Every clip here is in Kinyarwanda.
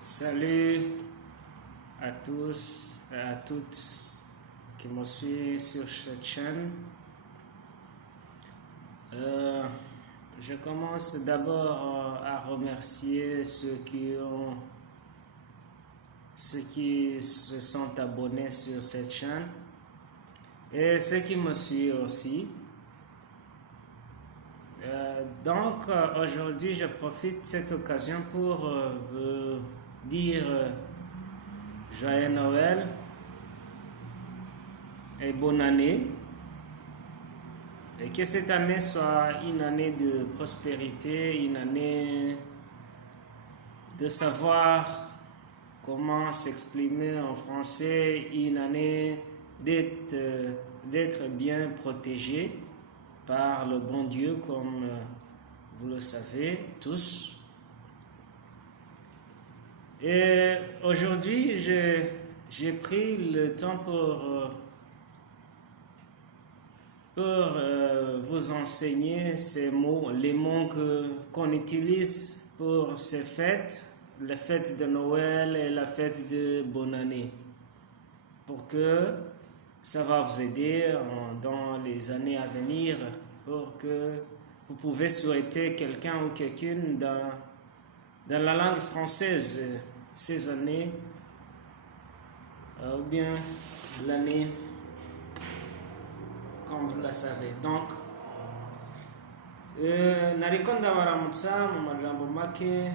Salut à tous et à toutes qui me suivent sur cette chaîne. Je commence d'abord à remercier ceux qui se sont abonnés sur cette chaîne et ceux qui me suivent aussi. Donc aujourd'hui je profite de cette occasion pour vous dire joyeux Noël et bonne année, et que cette année soit une année de prospérité, une année de savoir comment s'exprimer en français, une année d'être bien protégé par le bon Dieu, comme vous le savez tous. Et aujourd'hui, j'ai pris le temps pour vous enseigner ces mots, les mots qu'on utilise pour ces fêtes, la fête de Noël et la fête de bonne année, pour que ça va vous aider dans les années à venir, pour que vous pouvez souhaiter quelqu'un ou quelqu'une dans la langue française ces années, ou bien l'année, comme vous le savez. Donc, nariko ndabaramutsa mu majambo make,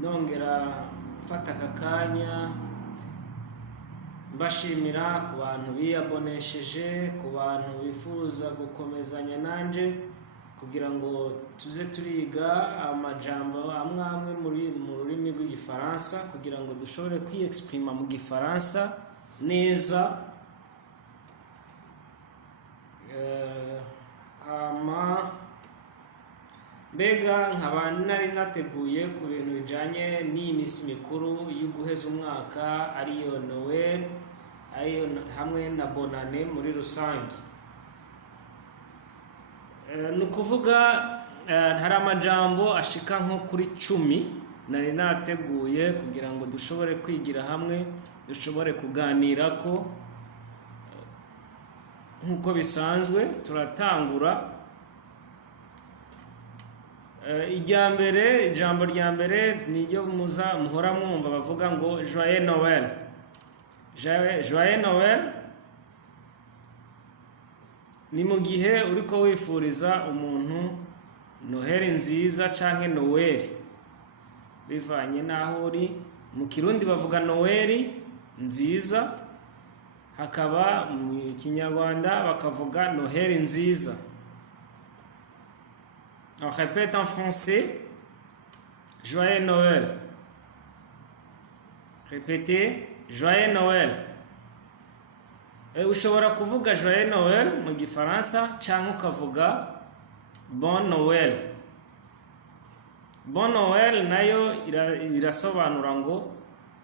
nongera mfata aka kanya mbashimira ku bantu biyabonesheje, ku bantu bifuza gukomezanya nanje kugira ngo tuze turiga amajambo amwe mu rurimi rw'igifaransa, kugira ngo dushobore kwiyexprima mu gifaransa neza. Mbega nkaba nari nateguye ku bintu bijanye n'iyi minsi mikuru yo guheza umwaka, ariyo Noel, ariyo hamwe na bonane muri rusange. Ni ukuvuga hari amajambo ashika nko kuri 10 nari nateguye kugira ngo dushobore kwigira hamwe, dushobore kuganira ko nkuko bisanzwe. Turatangura ijambo rya mbere niryo muhora mwumva bavuga ngo joyeux Noël. Joyeux Noël ni mu gihe uriko wifuriza umuntu Noheli nziza canke Noel, bivanye naho uri. Mu Kirundi bavuga Noeli nziza, hakaba mu Kinyarwanda bakavuga Noheli nziza. On répète en français, joyeux Noël. Répétez, joyeux Noël. Ushobora kuvuga joyeux Noël mu gifaransa cyangwa ukavuga bon Noël. Bon Noël nayo irasobanura ngo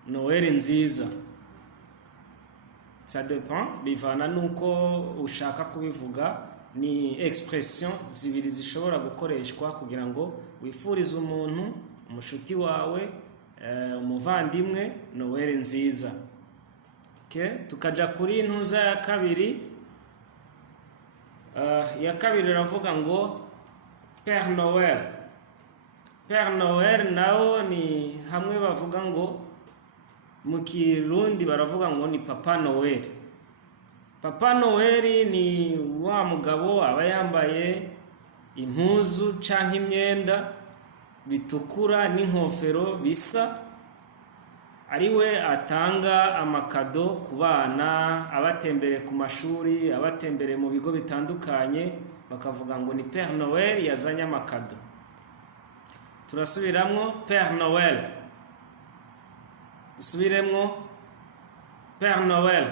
Noël nziza. Ça dépend, bivana nuko ushaka kubivuga. Ni expression zibiri zishobora gukoreshwa kugira ngo wifurize umuntu, umushuti wawe, umuvandimwe Noël nziza. Okay, tukaja kuri ntuza ya kabiri. Ya kabiri ravuga ngo Père Noël. Père Noël nao ni hamwe bavuga ngo mu Kirundi baravuga ngo ni Papa Noël. Papa Noël ni wa mugabo aba yambaye impuzu canke imyenda bitukura n'inkofero bisa, ariwe atanga amakado ku bana, abatembere ku mashuri, abatembere mu bigo bitandukanye, bakavuga ngo ni Père Noël yazanye amakado. Turasubiramwo Père Noël. Dusubiremwo Père Noël.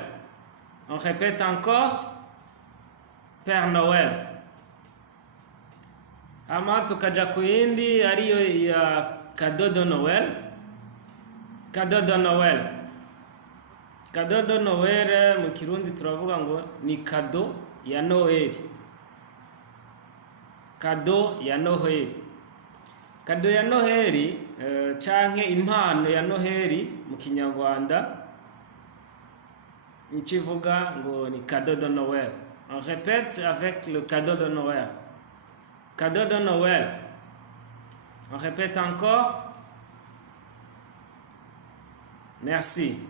On répète encore Père Noël. Ama tukaja ku yindi ariyo ya cadeau de Noël. Cadeau de Noël. Cadeau de Noël mu Kirundi turavuga ngo ni cadeau ya Noël. Cadeau ya Noël. Kado ya Noheli canke impano ya Noheli mu Kinyarwanda ikivuga ngo ni cadeau de Noël. On répète avec le cadeau de Noël. Cadeau de Noël. On répète encore. Merci.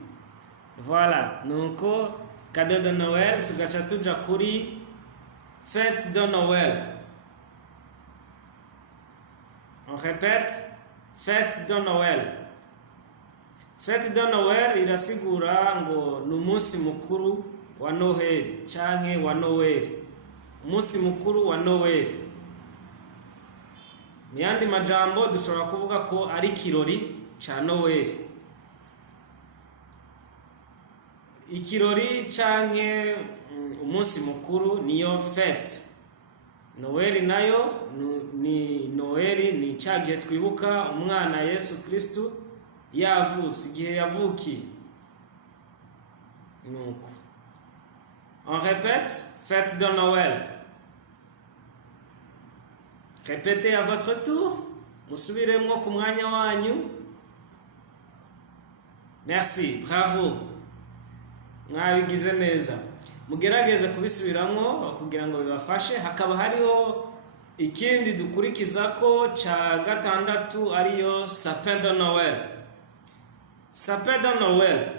Voilà. Nuko cadeau de Noël tugaca tuja kuri fête de Noël. On répète, fête de Noël. Fête de Noël irasigura ngo numunsi mukuru wa Noheli canke wa Noel. Umunsi mukuru wa Noel. Muyandi majambo dushobora kuvuga ko ari kirori ca Noel. Ikirori canke umunsi mukuru niyo fête. Noel nayo ni Noel ni cagihe twibuka umwana Yesu Kristo yavutse igihe yavukiye. Nuko on répète, fête de Noël. Répétez à votre tour. Musubiremwo ku mwanya wanyu. Merci, bravo. Mwabigize neza. Mugerageze kubisubiramwo kugira ngo bibafashe. Hakaba hariho ikindi dukurikiza ko ca gatandatu ariyo sapin de Noël. Sapin de Noël.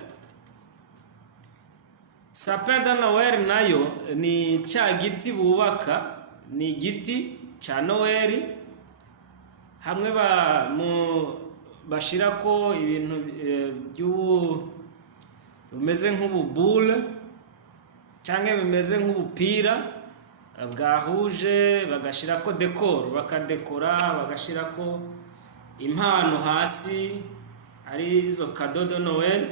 Sapin de Noël nayo ni ca giti bubaka, ni giti ca Noël hamwe bashirako ibintu bimeze nk'ububule canke bimeze nk'ubupira bwa rouge, bagashirako decor, bakadekora, bagashirako impano hasi ari izo cadeau de Noël.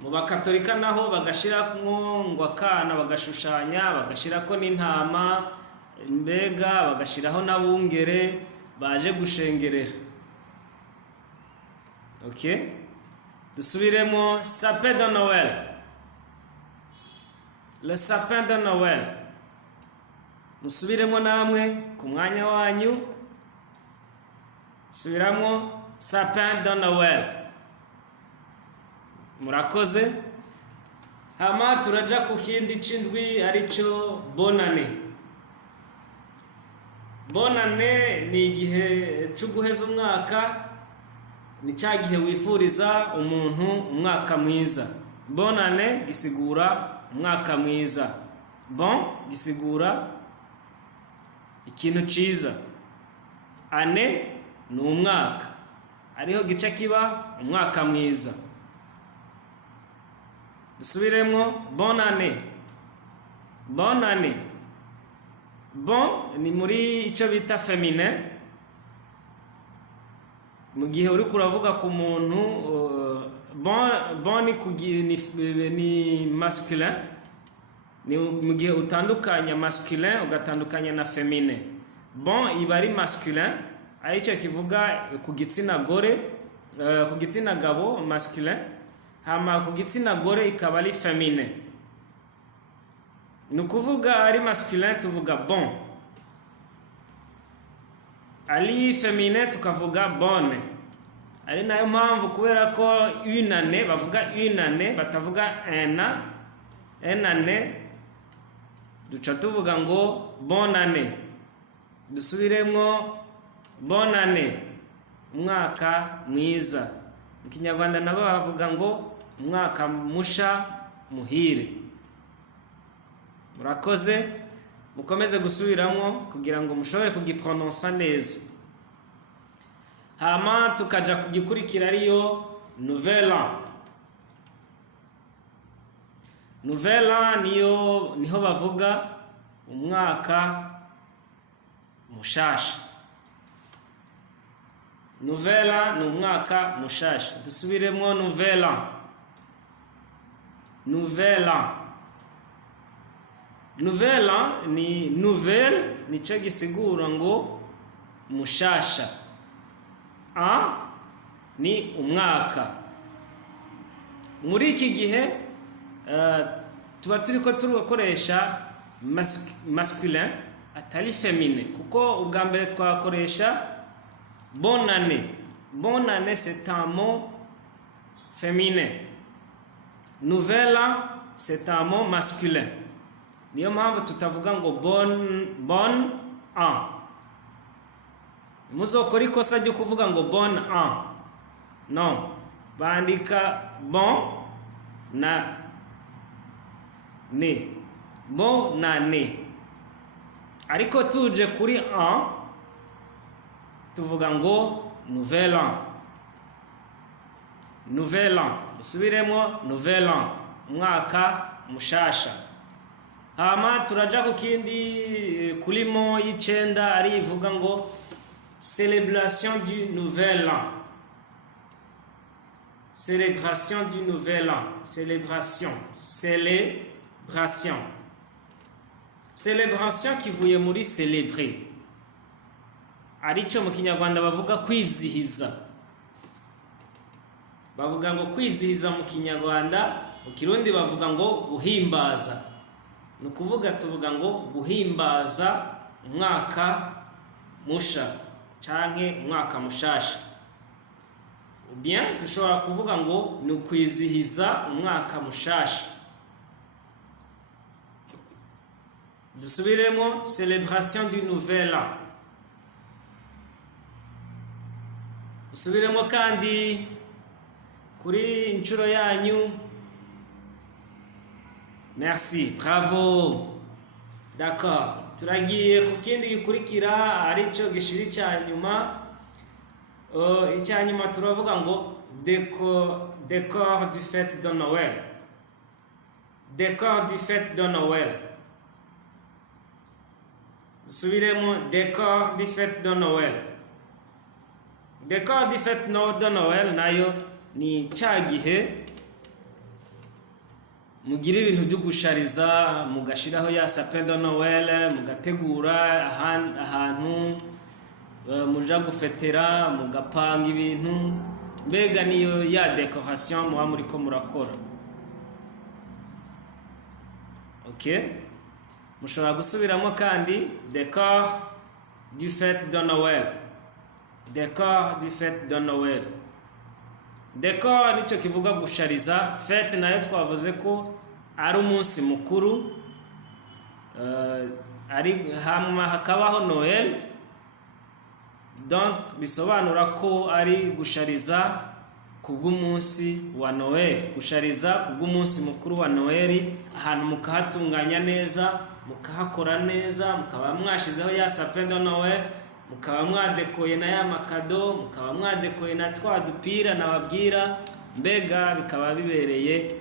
Mu bakatolika naho bagashirako ngo akana bagashushanya, bagashirako n'intama, mbega bagashiraho n'abungere baje gushengerera. OK? Dusubiremo sapin de Noël. Le sapin de Noël. Musubiremo namwe ku mwanya wanyu. Subiramo sapin de Noël. Murakoze. Hama turaja ku kindi cindwi arico bonne année. Bonne année ni igihe cyo guheza umwaka, ni cya gihe wifuriza umuntu umwaka mwiza. Bonne année gisigura umwaka mwiza. Bon gisigura ikintu ciza. Année ni umwaka, ariho gice kiba umwaka mwiza. Dusubiremo bonne année. Bonne année. Bon ni muri ico bita féminin. Mu gihe uri kuravuga ku muntu bon ni masculin. Ni mu gihe utandukanya masculin ugatandukanya na féminin. Bon iba ari masculin, arico kivuga ku gitsina gore, ku gitsina gabo masculin, hama ku gitsina gore ikaba ari féminin. Nukuvuga ari masculin tuvuga bon, ali féminin tukavuga bonne. Ari nayo mpamvu kubera ko une année bavuga une année batavuga un an. Un année duca tuvuga ngo bonne année. Dusubiremo bonne année, umwaka mwiza. Mu Kinyarwanda nabo bavuga ngo umwaka musha muhire. Murakoze, mukomeze gusubiramo kugira ngo mushobore kugiprononsa neza. Hama tukaja kugikurikira ariyo Nouvel An. Nouvel An niho bavuga umwaka mushasha. Nouvel An ni umwaka mushasha. Dusubiremo Nouvel An. Nouvel An. Nouvel An ni nouvelle, ni cyo gisigura ngo mushasha. An ni umwaka. Muri iki gihe tuba turiko turukoresha masculin atari féminin, kuko ubwa mbere twakoresha Bonne année. Bonne année, c'est un mot féminin. Nouvel an, c'est un mot masculin. Niyo mpamvu tutavuga ngo bon an. Muzokora ikosa ryo kuvuga ngo bon an. Non. Bandika bon na ne. Bon na ne. Ariko tuje kuri an, tuvuga ngo nouvel an. Nouvel an. Musubiremo nouvel an. Umwaka mushasha. Hama turaja ku kindi kulimo y'icenda ari ivuga ngo célébration du nouvel an. Célébration du nouvel an. Célébration. Célébration. Célébration kivuye muri célébrer. Arico mu Kinyarwanda bavuga kwizihiza. Bavuga ngo kwizihiza mu Kinyarwanda, mu Kirundi bavuga ngo guhimbaza. Nukuvuga tuvuga ngo guhimbaza umwaka musha canke umwaka mushasha. Ou bien dushobora kuvuga ngo ni kwizihiza umwaka mushasha. Dusubiremo célébration du nouvel an. Dusubiremo kandi kuri inshuro yanyu. Merci, bravo. D'accord. Turagiye ku kindi gikurikira arico gishiri cyanyuma. Icyanyuma turavuga ngo décor du fête de Noël. Décor du fête de Noël. Subiremo décor du fête de Noël. Décor du fête de Noël nayo ni cyagihe mugira ibintu byo gushariza, mugashiraho ya sapin de Noël, mugategura ahantu muja gufetera, mugapanga ibintu, mbega niyo ya decoration muba muri ko murakora. OK? Mushobora gusubiramo kandi décor du fête de Noël. Décor du fête de Noël. Décor nico kivuga gushariza, fête nayo twavuze ko ari umunsi mukuru, ari hamwe hakabaho Noël. Donc bisobanura ko ari gushariza kubw'umunsi wa Noël, gushariza kubw'umunsi mukuru wa Noël, ahantu mukahatunganya neza, mukahakora neza, mukaba mwashizeho ya sapin de Noël, mukaba mwadekoye na ya makado, mukaba mwadekoye na twa dupira nababwira, mbega bikaba bibereye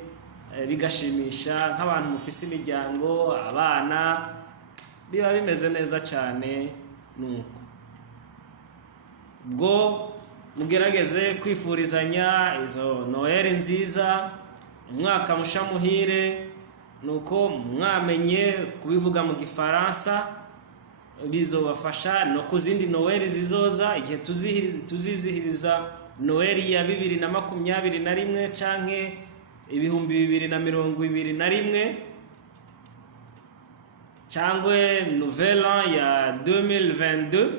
bigashimisha nk'abantu mufise imiryango, abana, biba bimeze neza cyane. Nuko bwo mugerageze kwifurizanya izo Noel nziza, umwaka musha muhire. Nuko mwamenye kubivuga mu Gifaransa, bizobafasha no kuzindi Noel zizoza igihe tuzizihiriza Noel ya 2021 canke 2021 cyangwa Nouvel An ya 2022.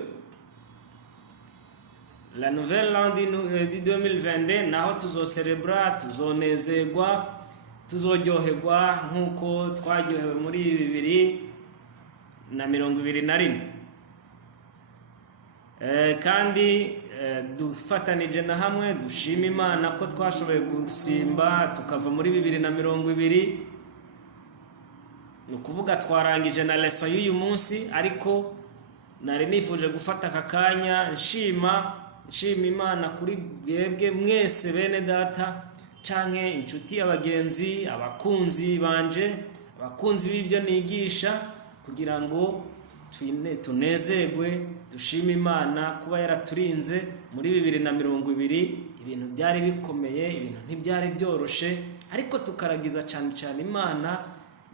La Nouvelle An di 2022 naho tuzocelebra, tuzonezerwa, tuzoryoherwa nkuko twaryohewe muri 2021. Kandi dufatanije na hamwe dushima Imana ko twashoboye gusimba tukava muri 2020. Nukuvuga twarangije na lesson y'uyu munsi, ariko nari nifuje gufata akakanya nshima Imana kuri bwebwe mwese bene data canke inshuti, abagenzi, abakunzi banje, abakunzi b'ibyo nigisha, kugira ngo tunezerwe dushima Imana kuba yaraturinze muri 2020. Ibintu byari bikomeye, ibintu ntibyari byoroshe, ariko tukaragiza cyane cyane Imana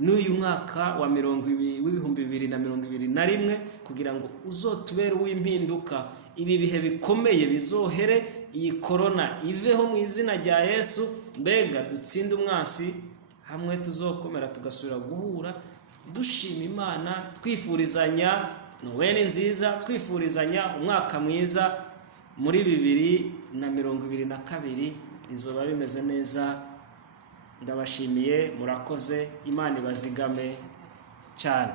n'uyu mwaka wa 2021 kugira ngo uzotubere w'impinduka. Ibi bihe bikomeye bizohere, iyi corona iveho mu izina rya Yesu, mbega dutsinde umwasi, hamwe tuzokomera tugasubira guhura dushima Imana, twifurizanya Noel nziza, twifurizanya umwaka mwiza muri 2022 bizoba bimeze neza. Ndabashimiye, murakoze, Imana ibazigame cyane.